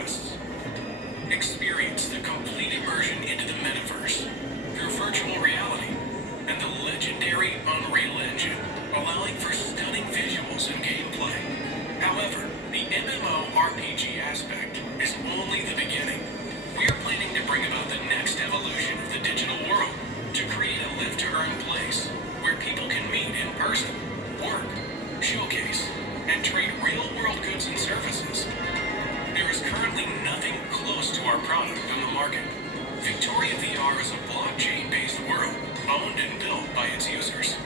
quests. Experience the complete immersion into the metaverse through virtual reality and the legendary Unreal Engine, allowing for stunning visuals and gameplay. However, the MMORPG aspect is only the beginning. We are planning to bring about the next evolution of the digital world to create a live-to-earn place where people can meet in person, work, showcase, and trade real-world goods and services. There is currently nothing close to our product on the market. Victoria VR is a blockchain-based world owned and built by its users.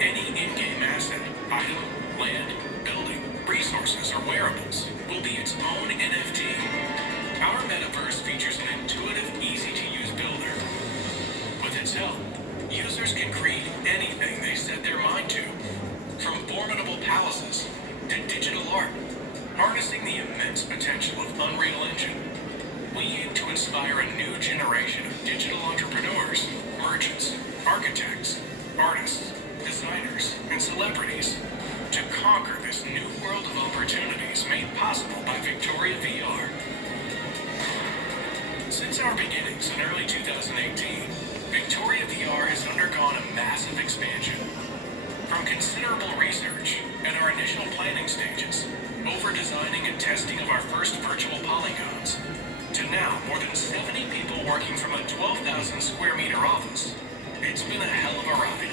Any in-game asset, item, land, building, resources, or wearables will be its own NFT. Our metaverse features an intuitive, easy-to-use builder. With its help, users can create anything they set their mind to, from formidable palaces to digital art, harnessing the immense potential of Unreal Engine. We aim to inspire a new generation of digital entrepreneurs, merchants, architects, artists, designers, and celebrities to conquer this new world of opportunities made possible by Victoria VR. Since our beginnings in early 2018, Victoria VR has undergone a massive expansion. From considerable research at our initial planning stages, over designing and testing of our first virtual polygons, to now more than 70 people working from a 12,000 square meter office, it's been a hell of a ride.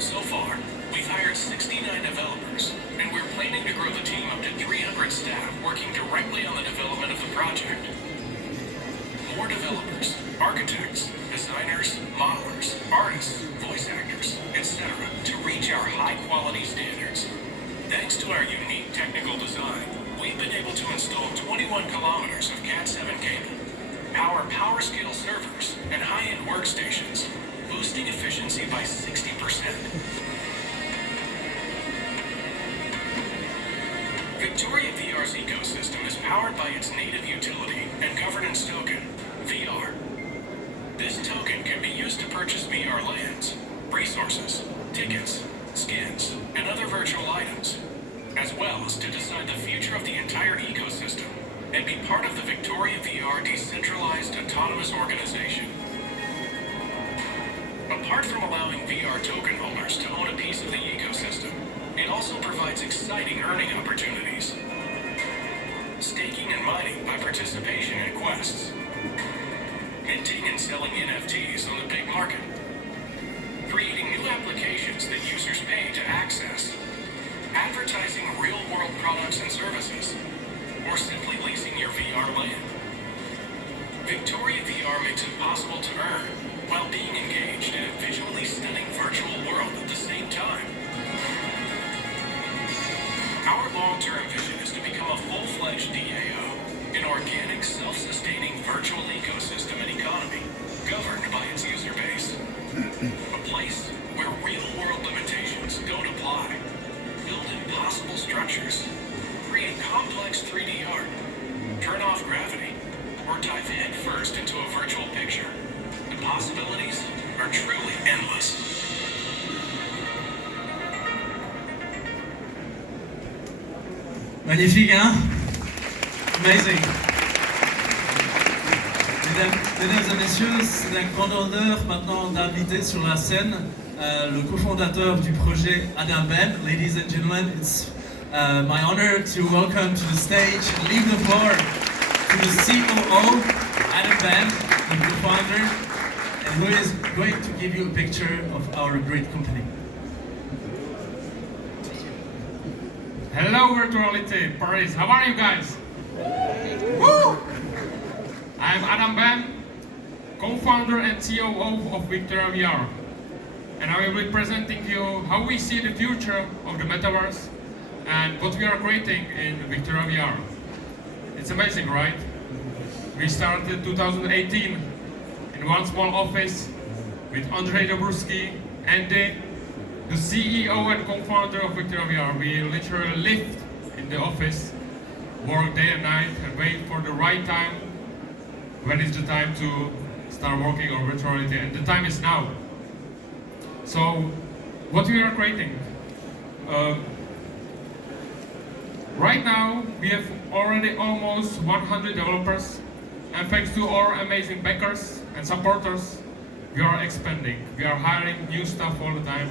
So far, we've hired 69 developers, and we're planning to grow the team up to 300 staff working directly on the development of the project. More developers, architects, designers, modelers, artists, voice actors, etc. to reach our high-quality standards. Thanks to our unique technical design, we've been able to install 21 kilometers of Cat7 cable, power PowerScale servers, and high-end workstations, boosting efficiency by 60%. Victoria VR's ecosystem is powered by its native utility and governance token, VR. This token can be used to purchase VR lands, resources, tickets, skins, and other virtual items, as well as to decide the future of the entire ecosystem and be part of the Victoria VR decentralized autonomous organization. Apart from allowing VR token holders to own a piece of the ecosystem, it also provides exciting earning opportunities. Staking and mining by participation in quests. Minting and selling NFTs on the big market. Creating new applications that users pay to access. Advertising real-world products and services. Or simply leasing your VR land. Victoria VR makes it possible to earn while being engaged in a visually stunning virtual world at the same time. Our long-term vision is to become a full-fledged DAO, an organic, self-sustaining virtual ecosystem and economy governed by its user base. A place where real-world limitations don't apply. Build impossible structures. Create complex 3D art. Turn off gravity. Or dive headfirst into a virtual picture. The possibilities are truly endless. Magnifique, hein? Amazing. Mesdames et messieurs, c'est un grand honneur maintenant d'inviter sur la scène le cofondateur du projet Adam Ben. Ladies and gentlemen, it's my honor to welcome to the stage and leave the floor to the COO, Adam Ben, the co-founder, and who is going to give you a picture of our great company. Hello Virtuality, Paris. How are you guys? Woo! I'm Adam Ben, co-founder and COO of Victoria VR. And I will be presenting you how we see the future of the metaverse and what we are creating in Victoria VR. It's amazing, right? We started 2018 in one small office with Andrei Dobruski, Andy, the CEO and co-founder of Victoria VR. We literally lived in the office, work day and night, and wait for the right time. When is the time to start working on virtuality? And the time is now. So, what we are creating? Right now, we have already almost 100 developers, and thanks to our amazing backers and supporters, we are expanding. We are hiring new staff all the time.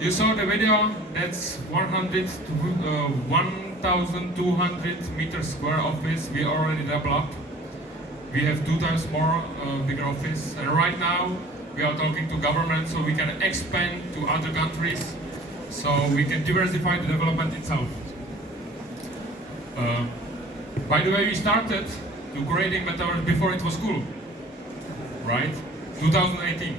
You saw the video, that's 100 to 1,200 meters square office we already developed. We have 2 times more bigger office, and right now we are talking to government so we can expand to other countries, so we can diversify the development itself. By the way, we started to creating metaverse before it was cool, right? 2018.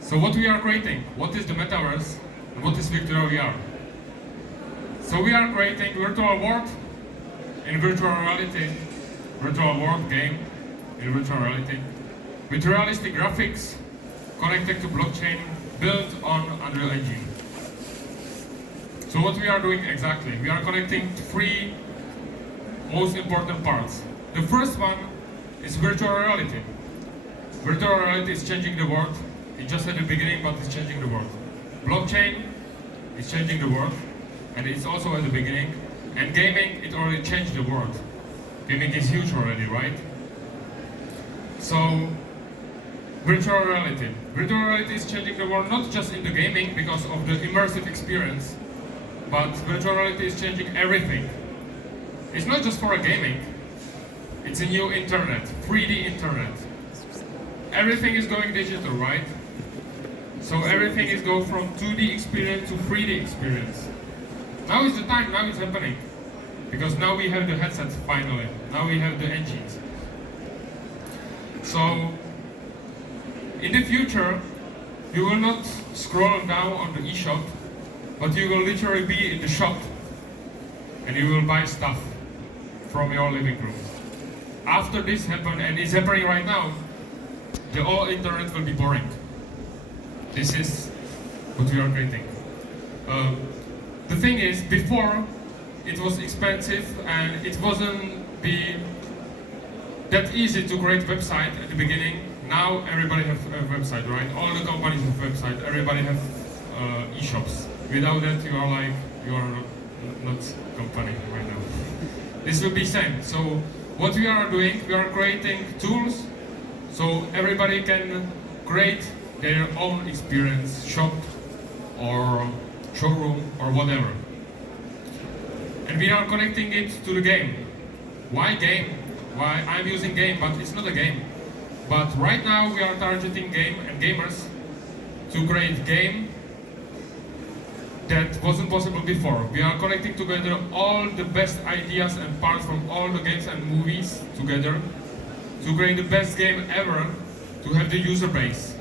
So what we are creating, what is the metaverse, and what is virtual VR? So we are creating virtual world in virtual reality, virtual world game in virtual reality, with realistic graphics connected to blockchain built on Unreal Engine. So what we are doing exactly? We are connecting 3 most important parts. The first one is virtual reality. Virtual reality is changing the world. It's just at the beginning, but it's changing the world. Blockchain is changing the world, and it's also at the beginning. And gaming, it already changed the world. Gaming is huge already, right? So, virtual reality. Virtual reality is changing the world not just in the gaming because of the immersive experience, but virtual reality is changing everything. It's not just for a gaming, it's a new internet, 3D internet. Everything is going digital, right? So everything is going from 2D experience to 3D experience. Now is the time, now it's happening. Because now we have the headsets finally, now we have the engines. So, in the future, you will not scroll down on the eShop, but you will literally be in the shop and you will buy stuff from your living room. After this happens, and it's happening right now, the whole internet will be boring. This is what we are creating. The thing is, before it was expensive and it wasn't that easy to create website at the beginning. Now everybody has a website, right? All the companies have website. Everybody has e-shops. Without that, you are not company right now. This will be same. So what we are doing, we are creating tools so everybody can create their own experience, shop or showroom or whatever. And we are connecting it to the game. Why game? Why I'm using game, but it's not a game. But right now we are targeting game and gamers to create game that wasn't possible before. We are connecting together all the best ideas and parts from all the games and movies together to create the best game ever, to have the user base.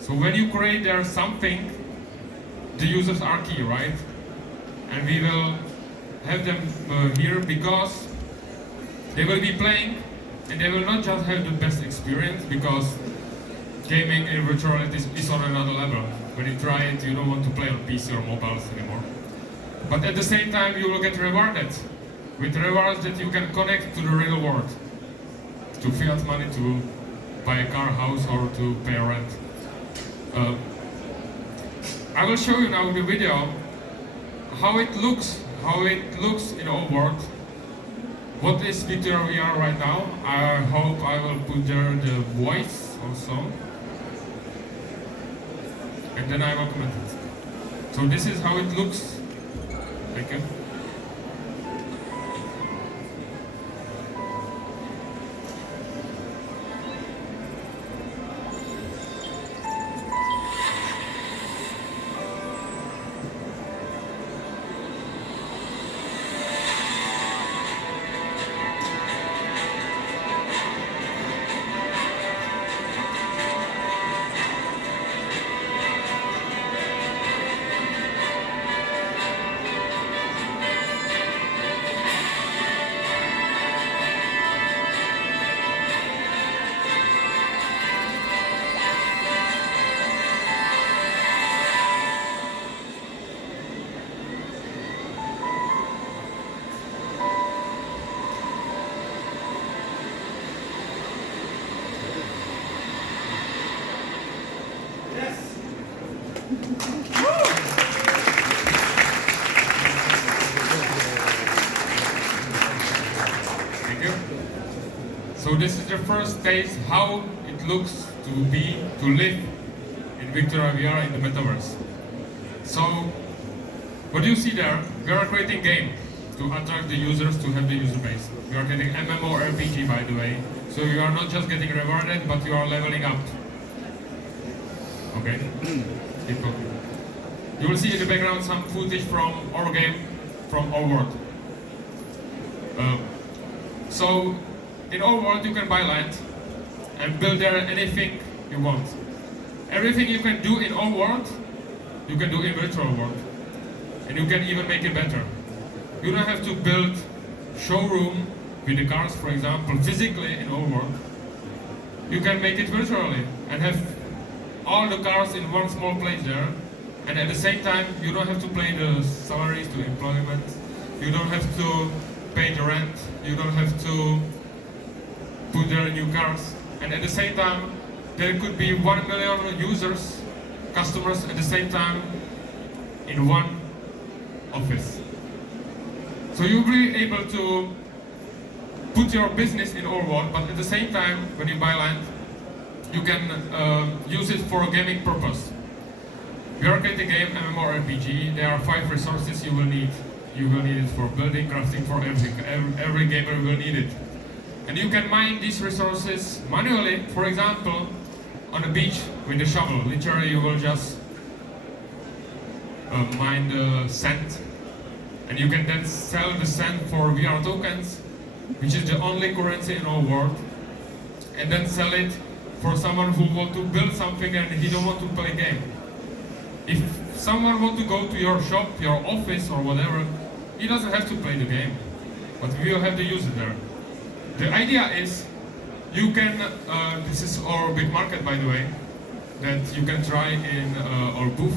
So when you create there something, the users are key, right? And we will have them here because they will be playing and they will not just have the best experience, because gaming in virtual reality is on another level. When you try it, you don't want to play on PC or mobiles anymore. But at the same time, you will get rewarded with rewards that you can connect to the real world, to fiat money, to buy a car, house, or to pay rent. I will show you now the video how it looks in our world. What is virtual VR right now? I hope I will put there the voice also, and then I will comment it. So this is how it looks. Thank you. So this is the first taste how it looks to live in Victoria VR in the metaverse. So what you see there, we are creating game to attract the users, to have the user base. We are creating MMORPG, by the way. So you are not just getting rewarded, but you are leveling up. Okay, keep talking. You will see in the background some footage from our game, from our world. So in our world you can buy land and build there anything you want. Everything you can do in our world, you can do in virtual world. And you can even make it better. You don't have to build showroom with the cars, for example, physically in our world. You can make it virtually and have all the cars in one small place there. And at the same time, you don't have to pay the salaries to employment. You don't have to pay the rent. You don't have to put there new cars. And at the same time, there could be 1 million users, customers at the same time in one office. So you'll be able to put your business in our world, but at the same time, when you buy land, you can use it for a gaming purpose. We are creating a game, MMORPG. There are 5 resources you will need. You will need it for building, crafting, for everything. Every gamer will need it. And you can mine these resources manually, for example, on a beach with a shovel. Literally, you will just mine the sand. And you can then sell the sand for VR tokens, which is the only currency in our world. And then sell it for someone who wants to build something and he don't want to play a game. If someone wants to go to your shop, your office or whatever, he doesn't have to play the game, but we will have the user there. The idea is, you can, this is our big market by the way, that you can try in our booth.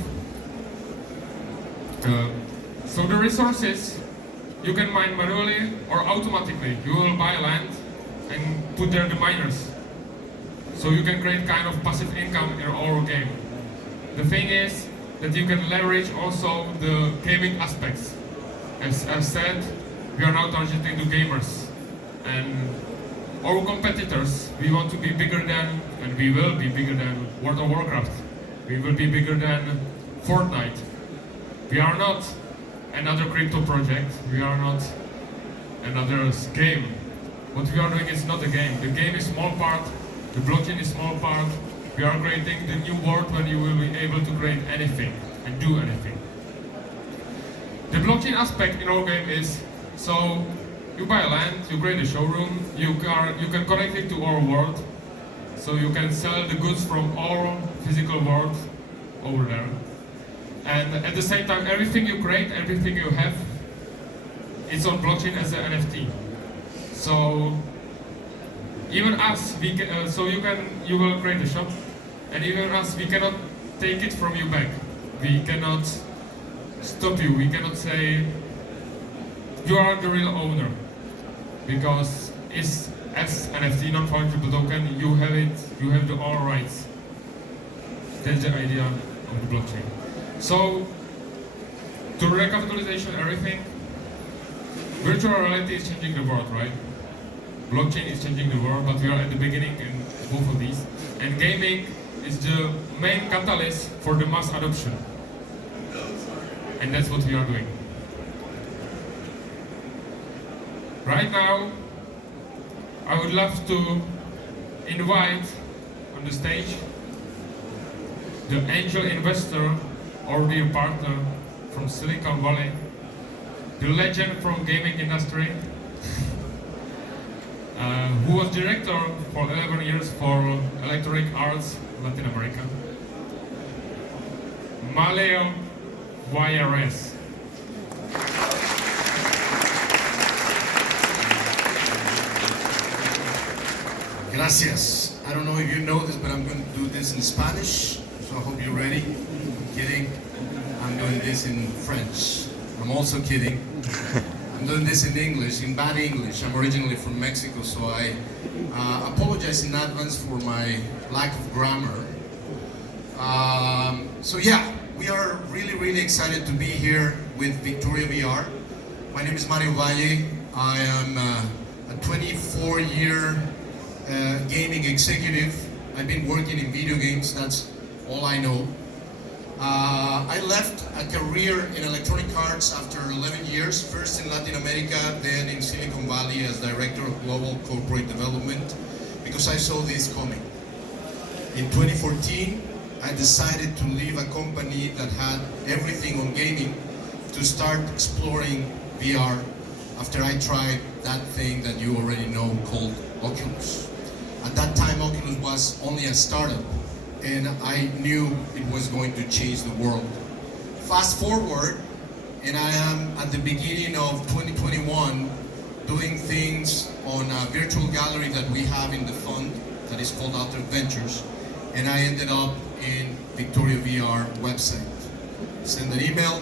So the resources, you can mine manually or automatically. You will buy land and put there the miners. So you can create kind of passive income in our game. The thing is that you can leverage also the gaming aspects. As I said, we are now targeting the gamers. And our competitors, we want to be bigger than, and we will be bigger than World of Warcraft. We will be bigger than Fortnite. We are not another crypto project. We are not another game. What we are doing is not a game. The game is small part. The blockchain is small part. We are creating the new world when you will be able to create anything and do anything. The blockchain aspect in our game is, so you buy land, you create a showroom, you can connect it to our world, so you can sell the goods from our physical world over there. And at the same time, everything you create, everything you have, it's on blockchain as an NFT. So even us, we can, you will create a shop, and even us, we cannot take it from you back. We cannot stop you. We cannot say you are the real owner, because it's as NFT, non-fungible token. You have it. You have the all rights. That's the idea of the blockchain. So to recapitalization, everything. Virtual reality is changing the world, right? Blockchain is changing the world, but we are at the beginning in both of these. And gaming is the main catalyst for the mass adoption. And that's what we are doing. Right now, I would love to invite on the stage the angel investor or dear partner from Silicon Valley, the legend from gaming industry, who was director for 11 years for Electronic Arts Latin America, Maleo Guayares. Gracias. I don't know if you know this, but I'm going to do this in Spanish, so I hope you're ready. I'm kidding. I'm doing this in French. I'm also kidding. I'm doing this in English, in bad English. I'm originally from Mexico, so I apologize in advance for my lack of grammar. So yeah, we are really excited to be here with Victoria VR. My name is Mario Valle. I am a 24-year gaming executive. I've been working in video games, that's all I know. I left a career in electronic arts after 11 years, first in Latin America, then in Silicon Valley as Director of Global Corporate Development, because I saw this coming. In 2014, I decided to leave a company that had everything on gaming to start exploring VR after I tried that thing that you already know called Oculus. At that time, Oculus was only a startup, and I knew it was going to change the world. Fast forward, and I am at the beginning of 2021 doing things on a virtual gallery that we have in the fund that is called Alter Ventures, and I ended up in Victoria VR website. Send an email,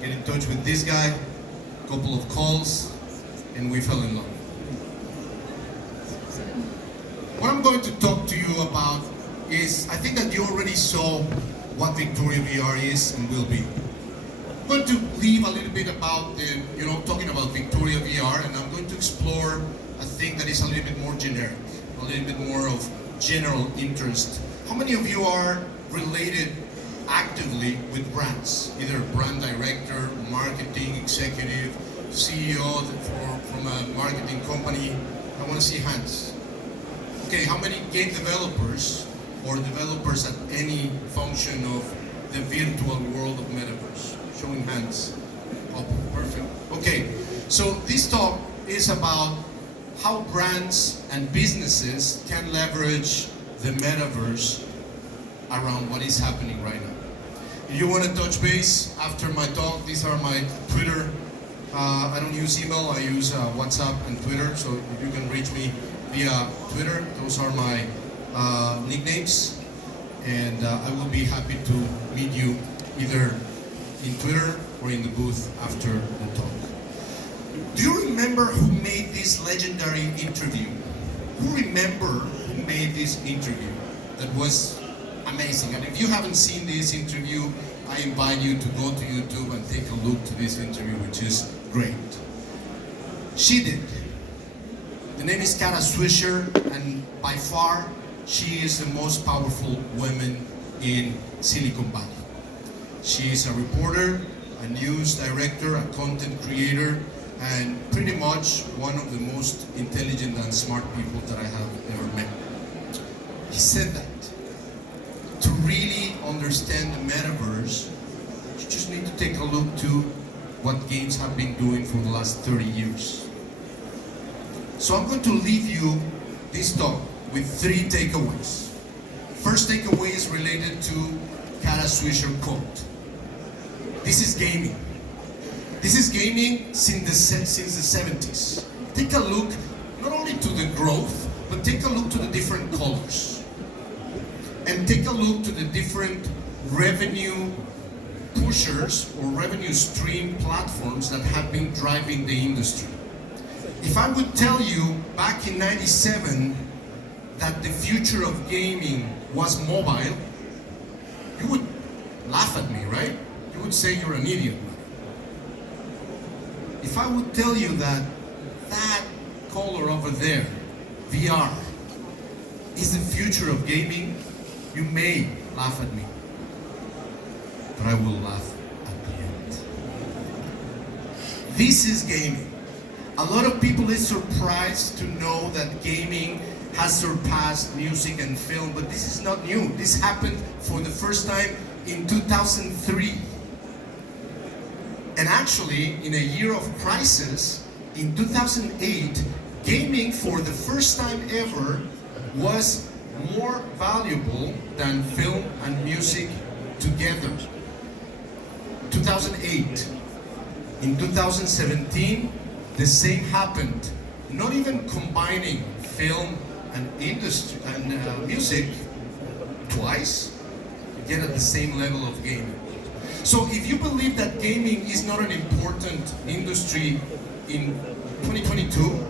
get in touch with this guy, couple of calls, and we fell in love. What I'm going to talk to you about is, I think that you already saw what Victoria VR is and will be. I'm going to leave a little bit about the, talking about Victoria VR, and I'm going to explore a thing that is a little bit more generic, a little bit more of general interest. How many of you are related actively with brands, either brand director, marketing executive, CEO from a marketing company? I want to see hands. Okay, how many game developers or developers at any function of the virtual world of metaverse? Showing hands. Oh, perfect. Okay, so this talk is about how brands and businesses can leverage the metaverse around what is happening right now. If you want to touch base after my talk, these are my Twitter. I don't use email, I use WhatsApp and Twitter, so if you can reach me via Twitter, those are my nicknames, and I will be happy to meet you either in Twitter or in the booth after the talk. Do you remember who made this legendary interview? Who remember who made this interview? That was amazing. And if you haven't seen this interview, I invite you to go to YouTube and take a look to this interview, which is great. She did. The name is Kara Swisher, and by far, she is the most powerful woman in Silicon Valley. She is a reporter, a news director, a content creator, and pretty much one of the most intelligent and smart people that I have ever met. He said that to really understand the metaverse, you just need to take a look to what games have been doing for the last 30 years. So I'm going to leave you this talk with 3 takeaways. First takeaway is related to Kara Swisher quote. This is gaming. This is gaming since the 70s. Take a look not only to the growth, but take a look to the different colors. And take a look to the different revenue pushers or revenue stream platforms that have been driving the industry. If I would tell you back in '97 that the future of gaming was mobile, you would laugh at me, right? You would say you're an idiot. If I would tell you that that color over there, VR, is the future of gaming, you may laugh at me, but I will laugh at the end. This is gaming. A lot of people is surprised to know that gaming has surpassed music and film, but this is not new. This happened for the first time in 2003. And actually, in a year of crisis, in 2008, gaming for the first time ever was more valuable than film and music together. 2008. In 2017, the same happened. Not even combining film and industry and music twice, yet at the same level of gaming. So if you believe that gaming is not an important industry in 2022,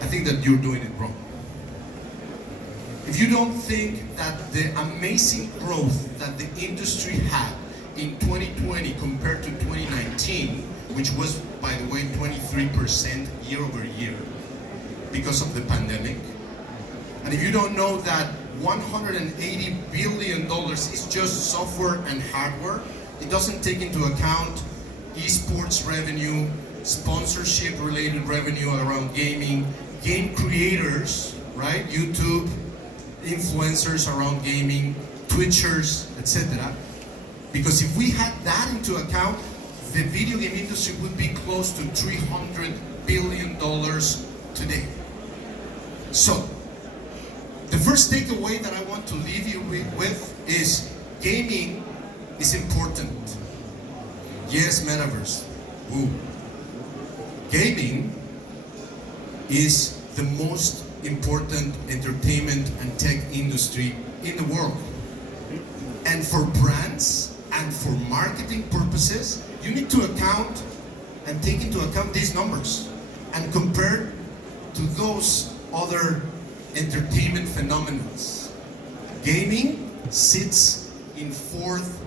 I think that you're doing it wrong. If you don't think that the amazing growth that the industry had in 2020 compared to 2019, which was, by the way, 23% year over year because of the pandemic, And if you don't know that $180 billion is just software and hardware, it doesn't take into account esports revenue, sponsorship related revenue around gaming, game creators, right? YouTube, influencers around gaming, Twitchers, etc. Because if we had that into account, the video game industry would be close to $300 billion today. So, the first takeaway that I want to leave you with is gaming is important. Yes, metaverse. Ooh. Gaming is the most important entertainment and tech industry in the world. And for brands and for marketing purposes, you need to account and take into account these numbers and compare to those other entertainment phenomena. Gaming sits in fourth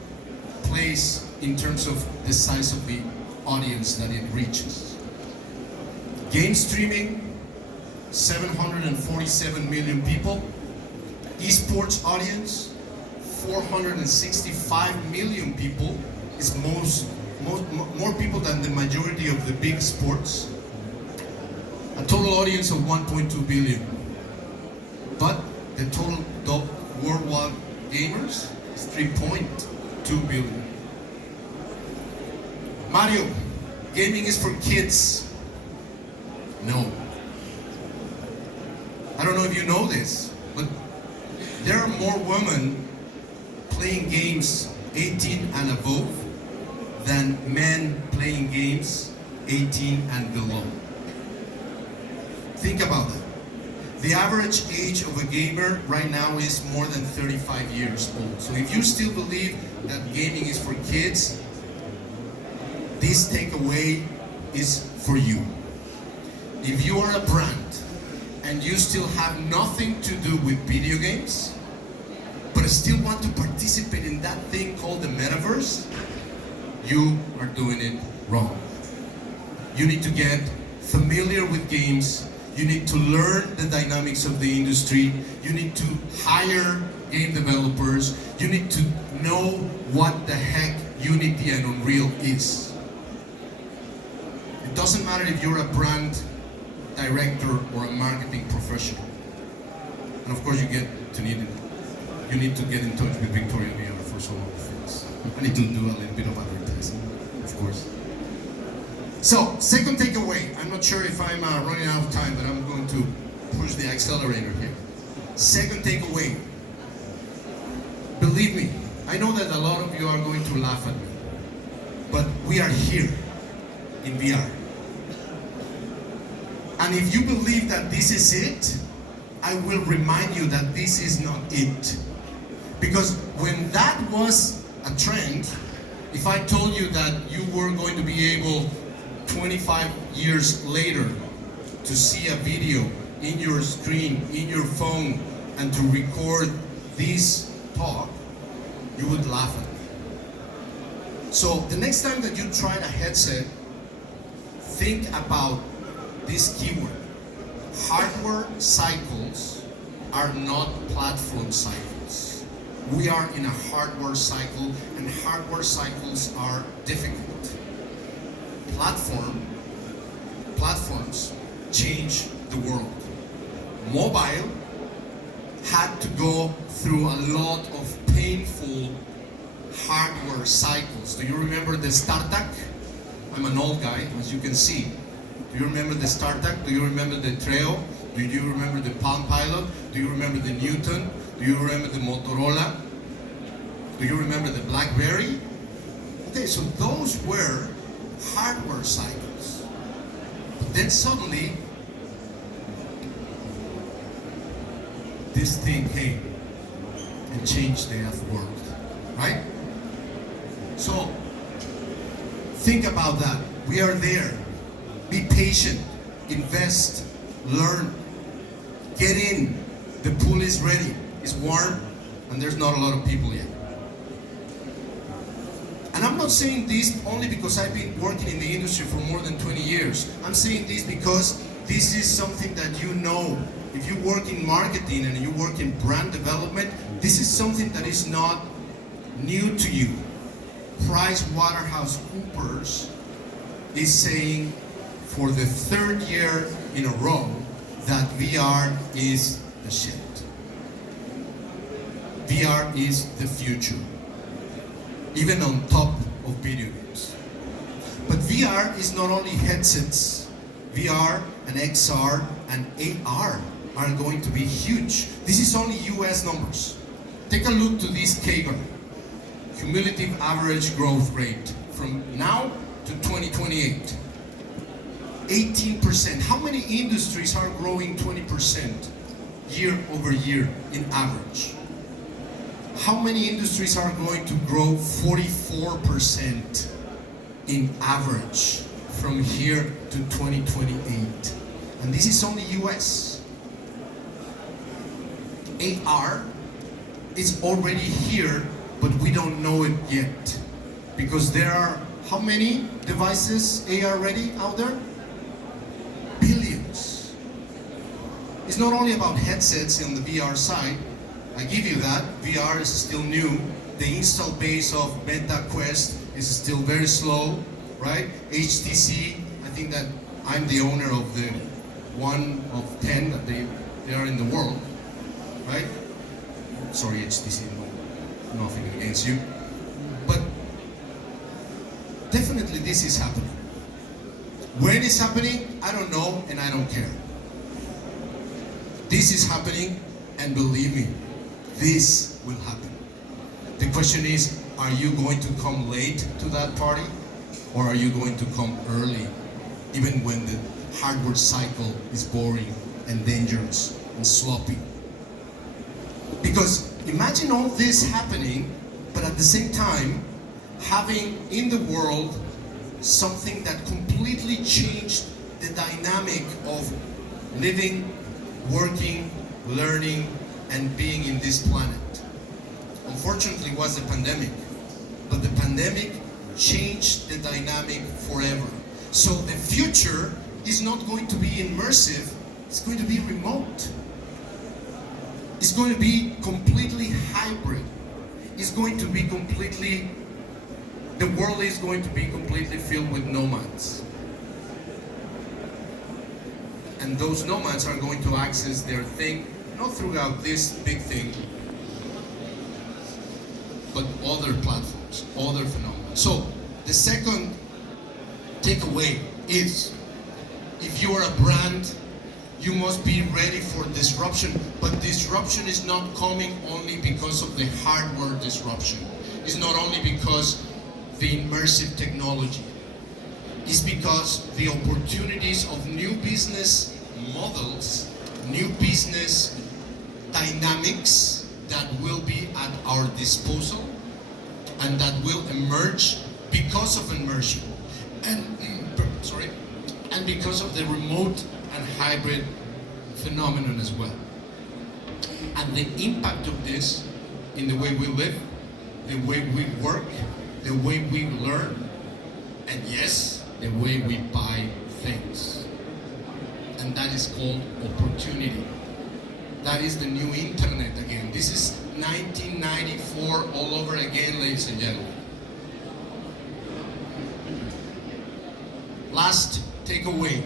place in terms of the size of the audience that it reaches. Game streaming, 747 million people. Esports audience, 465 million people. Is more people than the majority of the big sports. A total audience of 1.2 billion. But the total worldwide gamers is 3.2 billion. Mario, gaming is for kids. No. I don't know if you know this, but there are more women playing games 18 and above than men playing games 18 and below. Think about that. The average age of a gamer right now is more than 35 years old. So if you still believe that gaming is for kids, this takeaway is for you. If you are a brand and you still have nothing to do with video games, but still want to participate in that thing called the metaverse, you are doing it wrong. You need to get familiar with games. You need to learn the dynamics of the industry. You need to hire game developers. You need to know what the heck Unity and Unreal is. It doesn't matter if you're a brand director or a marketing professional. And of course you need to get in touch with Victoria VR for some of the things. I need to do a little bit of advertising, of course. So, second takeaway. I'm not sure if I'm running out of time, but I'm going to push the accelerator here. Second takeaway. Believe me, I know that a lot of you are going to laugh at me, but we are here in VR. And if you believe that this is it, I will remind you that this is not it. Because when that was a trend, if I told you that you were going to be able 25 years later to see a video in your screen, in your phone, and to record this talk, you would laugh at me. So the next time that you try a headset, think about this keyword. Hardware cycles are not platform cycles. We are in a hardware cycle, and hardware cycles are difficult. Platforms change the world. Mobile had to go through a lot of painful hardware cycles. Do you remember the StarTAC? I'm an old guy, as you can see. Do you remember the StarTAC? Do you remember the Treo? Do you remember the Palm Pilot? Do you remember the Newton? Do you remember the Motorola? Do you remember the BlackBerry? Okay, so those were hardware cycles. But then suddenly, this thing came and changed the F world, right? So, think about that. We are there. Be patient, invest, learn, get in. The pool is ready, it's warm, and there's not a lot of people yet. And I'm not saying this only because I've been working in the industry for more than 20 years. I'm saying this because this is something that you know if you work in marketing and you work in brand development, this is something that is not new to you. PricewaterhouseCoopers is saying for the third year in a row that VR is the shit. VR is the future, even on top of video games. But VR is not only headsets. VR and XR and AR are going to be huge. This is only US numbers. Take a look to this CAGR, cumulative average growth rate from now to 2028. 18%. How many industries are growing 20% year over year in average? How many industries are going to grow 44% in average from here to 2028? And this is only US. AR is already here, but we don't know it yet. Because there are, how many devices AR ready out there? Billions. It's not only about headsets on the VR side. I give you that. VR is still new. The install base of Meta Quest is still very slow, right? HTC, I think that I'm the owner of the one of 10 that they are in the world, right? Sorry, HTC, no, nothing against you. But definitely this is happening. When it's happening, I don't know and I don't care. This is happening, and believe me, this will happen. The question is, are you going to come late to that party, or are you going to come early, even when the hardware cycle is boring and dangerous and sloppy? Because imagine all this happening, but at the same time, having in the world something that completely changed the dynamic of living, working, learning, and being in this planet. Unfortunately, it was the pandemic, but the pandemic changed the dynamic forever. So the future is not going to be immersive, it's going to be remote. It's going to be completely hybrid. It's going to be completely, the world is going to be completely filled with nomads. And those nomads are going to access their thing, not throughout this big thing, but other platforms, other phenomena. So the second takeaway is, if you are a brand, you must be ready for disruption, but disruption is not coming only because of the hardware disruption. It's not only because the immersive technology. It's because the opportunities of new business models, new business dynamics that will be at our disposal and that will emerge because of immersion and and because of the remote and hybrid phenomenon as well. And the impact of this in the way we live, the way we work, the way we learn, and yes, the way we buy things. And that is called opportunity. That is the new internet again. This is 1994 all over again, ladies and gentlemen. Last takeaway.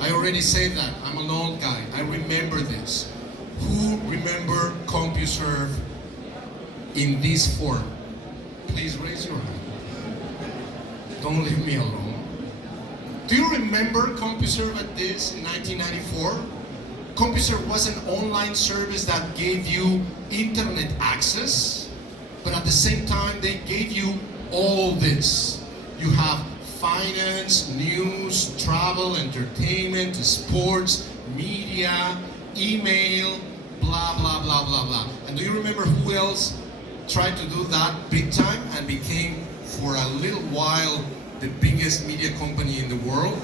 I already said that. I'm an old guy. I remember this. Who remember CompuServe in this form? Please raise your hand. Don't leave me alone. Do you remember CompuServe at this in 1994? CompuServe was an online service that gave you internet access, but at the same time they gave you all this. You have finance, news, travel, entertainment, sports, media, email, blah, blah, blah, blah, blah. And do you remember who else tried to do that big time and became, for a little while, the biggest media company in the world?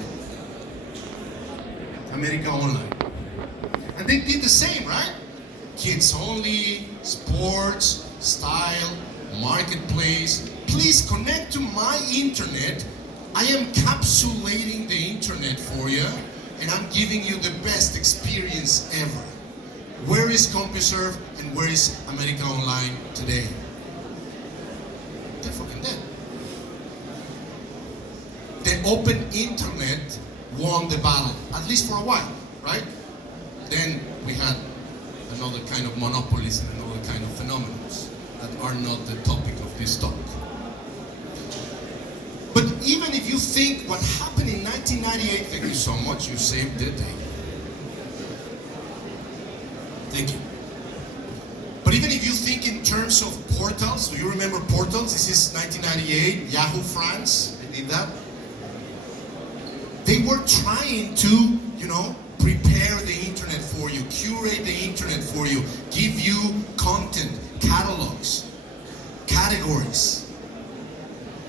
America Online. And they did the same, right? Kids only, sports, style, marketplace. Please connect to my internet. I am encapsulating the internet for you, and I'm giving you the best experience ever. Where is CompuServe and where is America Online today? They're fucking dead. The open internet won the battle, at least for a while, right? Then we had another kind of monopolies and another kind of phenomena that are not the topic of this talk. But even if you think what happened in 1998, thank you so much, you saved the day. Thank you. But even if you think in terms of portals, do you remember portals? This is 1998, Yahoo France, they did that. They were trying to, prepare the internet for you, curate the internet for you, give you content, catalogs, categories.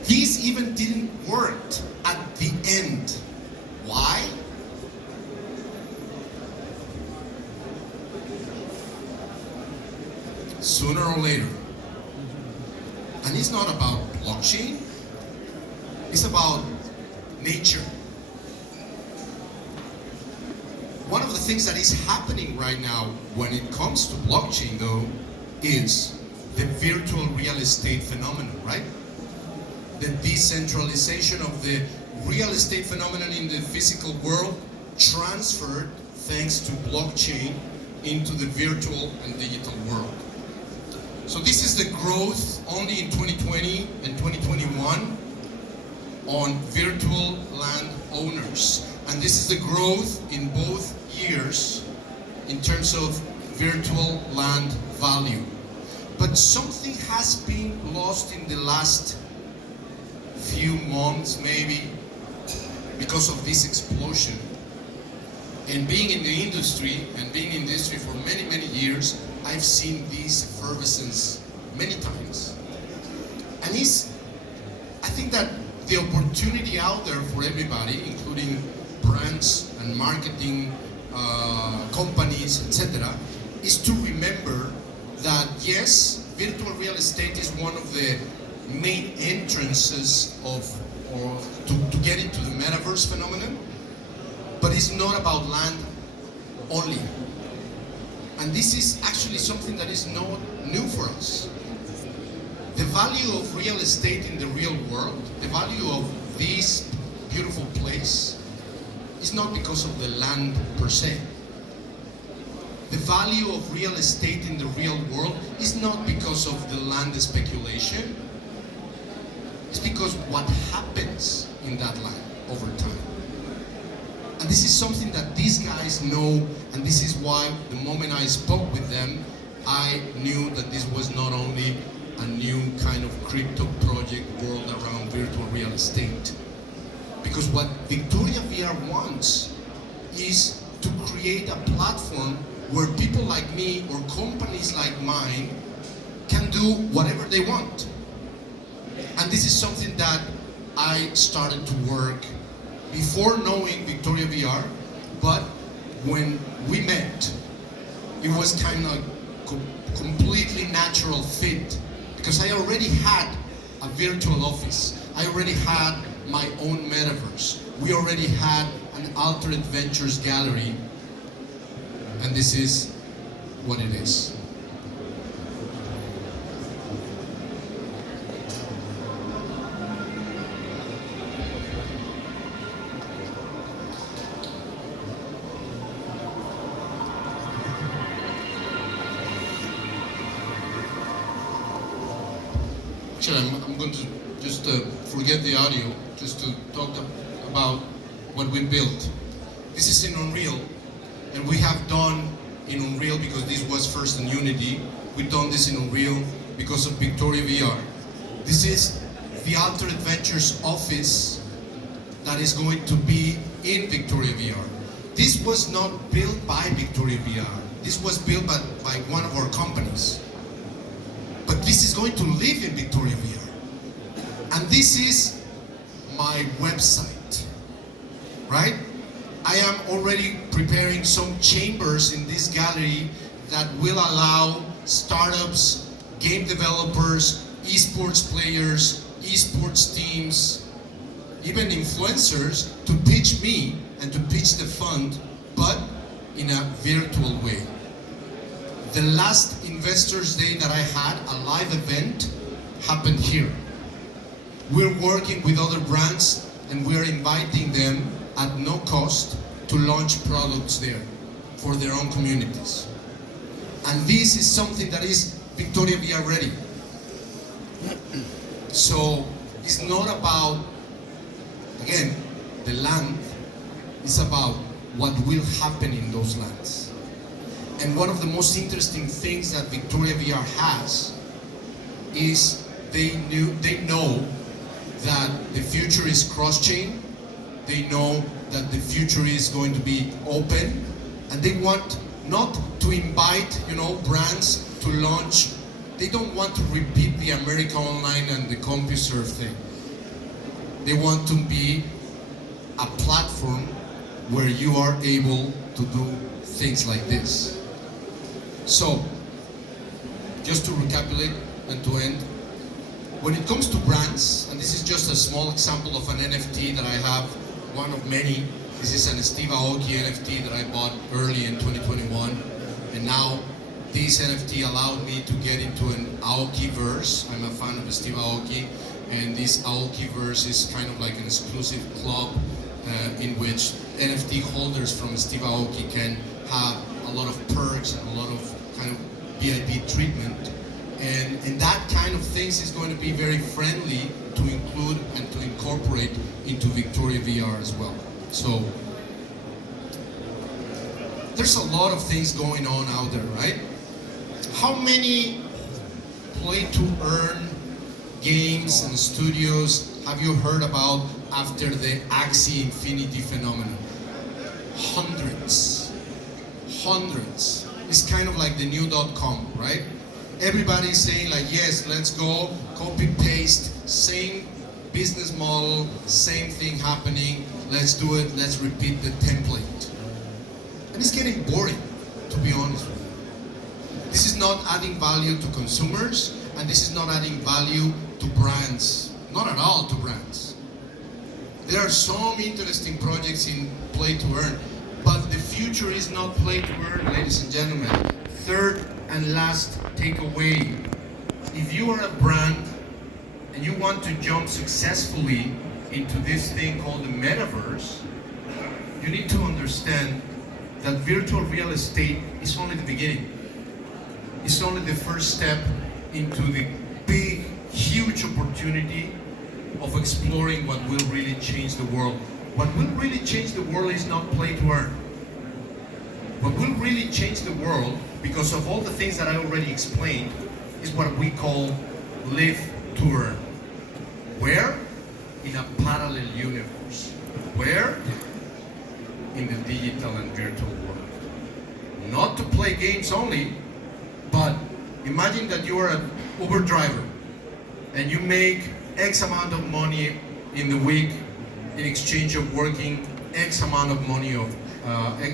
These even didn't work at the end. Why? Sooner or later. And it's not about blockchain, it's about nature. One of the things that is happening right now when it comes to blockchain, though, is the virtual real estate phenomenon, right? The decentralization of the real estate phenomenon in the physical world transferred, thanks to blockchain, into the virtual and digital world. So this is the growth only in 2020 and 2021 on virtual land owners. And this is the growth in both years in terms of virtual land value. But something has been lost in the last few months, maybe, because of this explosion. And being in the industry, and being in the industry for many, many years, I've seen this effervescence many times. And I think that the opportunity out there for everybody, including brands and marketing companies, etc., is to remember that yes, virtual real estate is one of the main entrances to get into the metaverse phenomenon, but it's not about land only. And this is actually something that is not new for us. The value of real estate in the real world, the value of this beautiful place, is not because of the land per se. The value of real estate in the real world is not because of the land speculation. It's because what happens in that land over time. And this is something that these guys know, and this is why the moment I spoke with them, I knew that this was not only a new kind of crypto project world around virtual real estate. Because what Victoria VR wants is to create a platform where people like me or companies like mine can do whatever they want. And this is something that I started to work before knowing Victoria VR, but when we met, it was kind of completely natural fit, because I already had a virtual office. I already had my own metaverse. We already had an Altered Ventures gallery, and this is what it is. Actually, I'm going to just forget the audio, just to talk about what we built. This is in Unreal, and we have done in Unreal because this was first in Unity. We've done this in Unreal because of Victoria VR. This is the Altered Ventures office that is going to be in Victoria VR. This was not built by Victoria VR. This was built by one of our companies. But this is going to live in Victoria VR. And this is my website, right? I am already preparing some chambers in this gallery that will allow startups, game developers, esports players, esports teams, even influencers to pitch me and to pitch the fund, but in a virtual way. The last Investors Day that I had, a live event, happened here. We're working with other brands and we're inviting them at no cost to launch products there for their own communities. And this is something that is Victoria VR ready. So it's not about, again, the land, it's about what will happen in those lands. And one of the most interesting things that Victoria VR has is they know that the future is cross-chain, they know that the future is going to be open, and they want not to invite, brands to launch. They don't want to repeat the America Online and the CompuServe thing. They want to be a platform where you are able to do things like this. So, just to recapitulate and to end, when it comes to brands, and this is just a small example of an NFT that I have, one of many. This is an Steve Aoki NFT that I bought early in 2021, and now this NFT allowed me to get into an Aoki-verse. I'm a fan of Steve Aoki, and this Aoki-verse is kind of like an exclusive club in which NFT holders from Steve Aoki can have a lot of perks and a lot of kind of VIP treatment. And that kind of things is going to be very friendly to include and to incorporate into Victoria VR as well. So there's a lot of things going on out there, right? How many play-to-earn games and studios have you heard about after the Axie Infinity phenomenon? Hundreds. It's kind of like the new .com, right? Everybody's saying like, yes, let's go, copy paste, same business model, same thing happening, let's do it, let's repeat the template. And it's getting boring, to be honest with you. This is not adding value to consumers, and this is not adding value to brands, not at all to brands. There are some interesting projects in play to earn, but the future is not play to earn, ladies and gentlemen. Third and last takeaway, if you are a brand and you want to jump successfully into this thing called the metaverse, you need to understand that virtual real estate is only the beginning. It's only the first step into the big, huge opportunity of exploring what will really change the world. What will really change the world is not play to earn. What will really change the world, because of all the things that I already explained, is what we call live to earn. Where? In a parallel universe. Where? In the digital and virtual world. Not to play games only, but imagine that you are an Uber driver and you make X amount of money in the week in exchange of working X amount of money of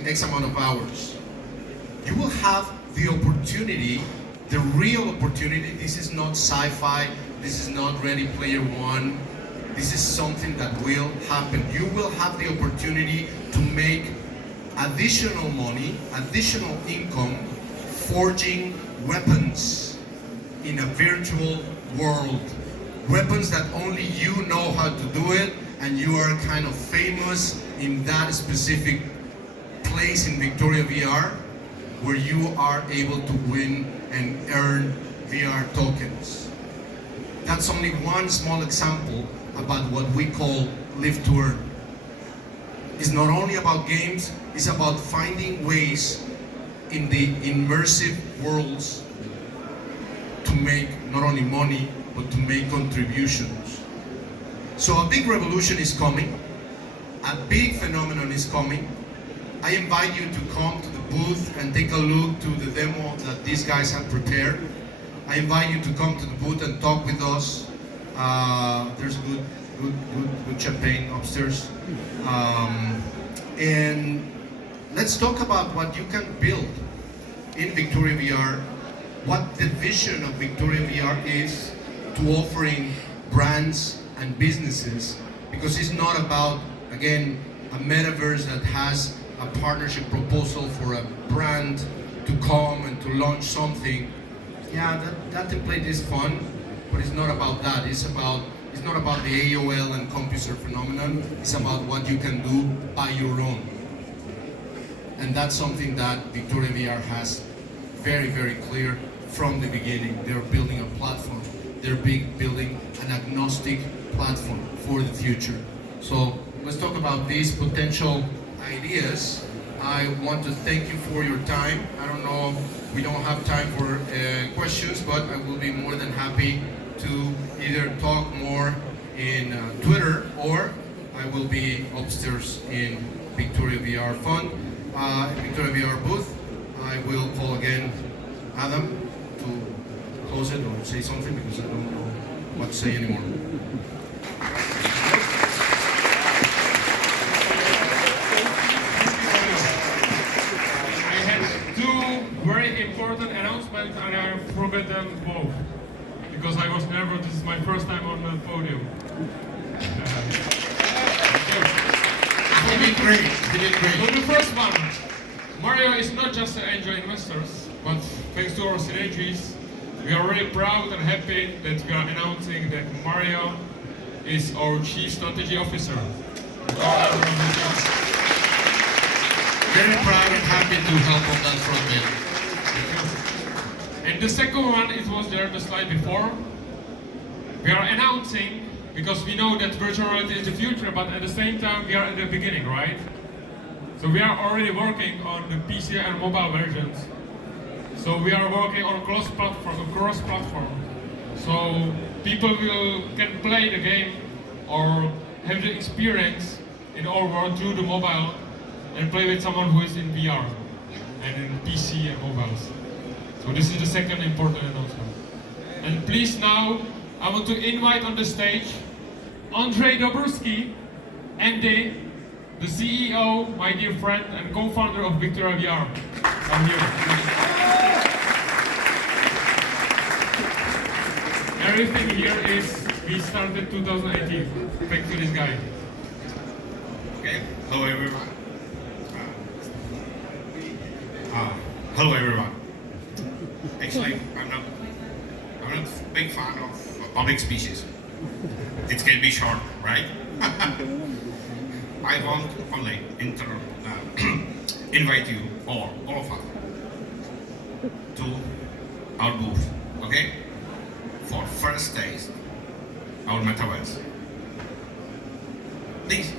X amount of hours. You will have the opportunity, the real opportunity. This is not sci-fi, this is not Ready Player One. This is something that will happen. You will have the opportunity to make additional money, additional income, forging weapons in a virtual world. Weapons that only you know how to do it, and you are kind of famous in that specific place in Victoria VR, where you are able to win and earn VR tokens. That's only one small example about what we call live to earn. It's not only about games, it's about finding ways in the immersive worlds to make not only money, but to make contributions. So a big revolution is coming, a big phenomenon is coming. I invite you to come to the booth and take a look to the demo that these guys have prepared. I invite you to come to the booth and talk with us. There's good champagne upstairs. And let's talk about what you can build in Victoria VR, what the vision of Victoria VR is to offering brands and businesses, because it's not about, again, a metaverse that has a partnership proposal for a brand to come and to launch something, yeah, that template is fun, but it's not about that. It's not about the AOL and CompuServe phenomenon. It's about what you can do by your own. And that's something that Victoria VR has very, very clear from the beginning. They're building a platform. They're building an agnostic platform for the future. So let's talk about these potential ideas. I want to thank you for your time. I don't know, we don't have time for questions, but I will be more than happy to either talk more in Twitter, or I will be upstairs in Victoria VR Fund, Victoria VR booth. I will call again Adam to close it or say something, because I don't know what to say anymore. I had two very important announcements and I forgot them both. Because I was nervous, this is my first time on the podium. You did great, you did great. So the first one, Mario is not just an angel investor, but thanks to our synergies, we are really proud and happy that we are announcing that Mario is our Chief Strategy Officer. Very proud and happy to help on that front end. And the second one, it was there the slide before. We are announcing, because we know that virtual reality is the future, but at the same time we are at the beginning, right? So we are already working on the PC and mobile versions. So we are working on cross-platform. So people can play the game or have the experience in our world through the mobile and play with someone who is in VR and in PC and mobiles. So this is the second important announcement. And please now, I want to invite on the stage Andrei Dobruski, MD, the CEO, my dear friend and co-founder of Victoria VR. I'm here. Everything here is, we started 2018, thanks to this guy. Okay, hello everyone. Hello everyone. Actually, I'm not a big fan of public speeches. It can be short, right? I want only invite you all of us, to our booth, okay? For first taste, our metaverse. Please.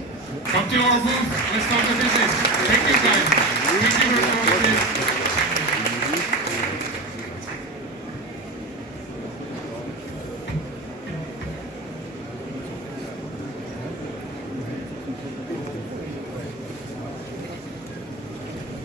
Come to our booth, let's start the business. Thank you guys.